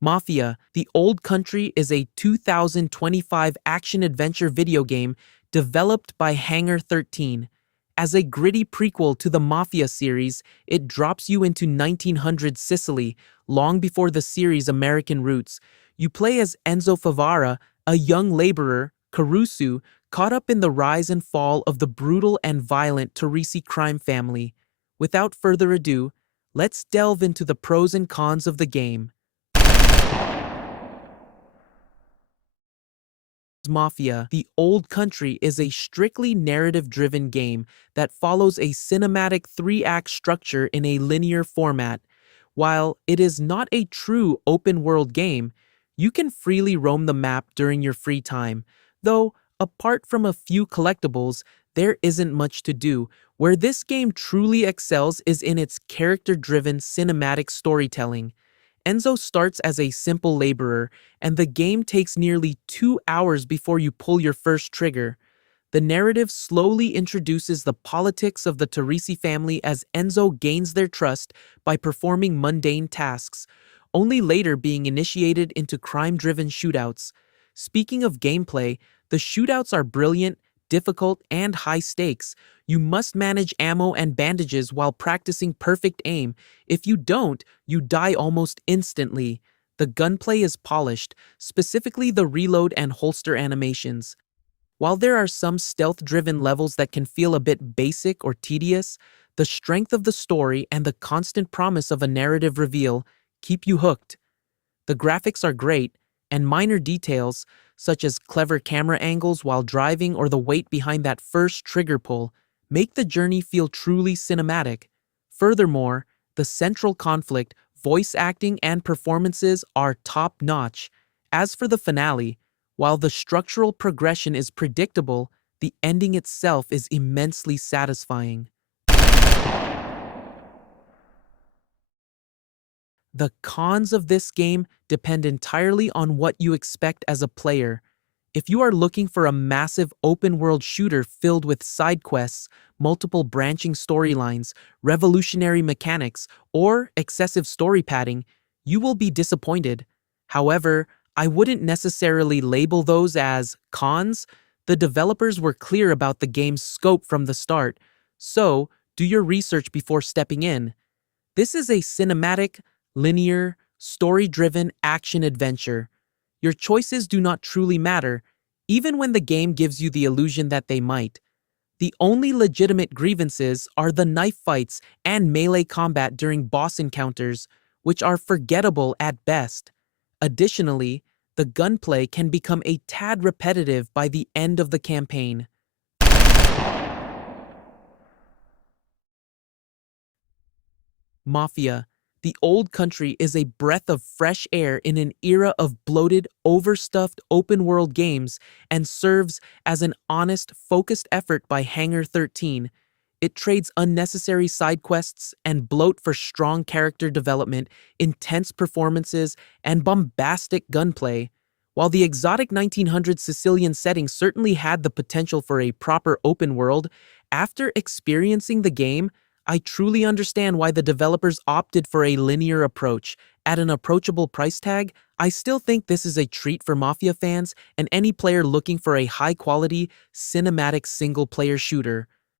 Mafia: The Old Country is a 2025 action-adventure video game developed by Hangar 13. As a gritty prequel to the Mafia series, it drops you into 1900 Sicily, long before the series' American roots. You play as Enzo Favara, a young laborer, Caruso, caught up in the rise and fall of the brutal and violent Teresi crime family. Without further ado, let's delve into the pros and cons of the game. Mafia: The Old Country is a strictly narrative-driven game that follows a cinematic three-act structure in a linear format. While it is not a true open-world game, you can freely roam the map during your free time. Though, apart from a few collectibles, there isn't much to do. Where this game truly excels is in its character-driven cinematic storytelling. Enzo starts as a simple laborer, and the game takes nearly 2 hours before you pull your first trigger. The narrative slowly introduces the politics of the Teresi family as Enzo gains their trust by performing mundane tasks, only later being initiated into crime-driven shootouts. Speaking of gameplay, the shootouts are brilliant, difficult, and high stakes. You must manage ammo and bandages while practicing perfect aim. If you don't, you die almost instantly. The gunplay is polished, specifically the reload and holster animations. While there are some stealth-driven levels that can feel a bit basic or tedious, the strength of the story and the constant promise of a narrative reveal keep you hooked. The graphics are great, and minor details, such as clever camera angles while driving or the weight behind that first trigger pull, make the journey feel truly cinematic. Furthermore, the central conflict, voice acting, and performances are top-notch. As for the finale, while the structural progression is predictable, the ending itself is immensely satisfying. The cons of this game depend entirely on what you expect as a player. If you are looking for a massive open-world shooter filled with side quests, multiple branching storylines, revolutionary mechanics, or excessive story padding, you will be disappointed. However, I wouldn't necessarily label those as cons. The developers were clear about the game's scope from the start, so do your research before stepping in. This is a cinematic, linear, story-driven action-adventure. Your choices do not truly matter, even when the game gives you the illusion that they might. The only legitimate grievances are the knife fights and melee combat during boss encounters, which are forgettable at best. Additionally, the gunplay can become a tad repetitive by the end of the campaign. Mafia: The Old Country is a breath of fresh air in an era of bloated, overstuffed open-world games and serves as an honest, focused effort by Hangar 13. It trades unnecessary side quests and bloat for strong character development, intense performances, and bombastic gunplay. While the exotic 1900s Sicilian setting certainly had the potential for a proper open world, after experiencing the game, I truly understand why the developers opted for a linear approach. At an approachable price tag, I still think this is a treat for Mafia fans and any player looking for a high-quality, cinematic single-player shooter.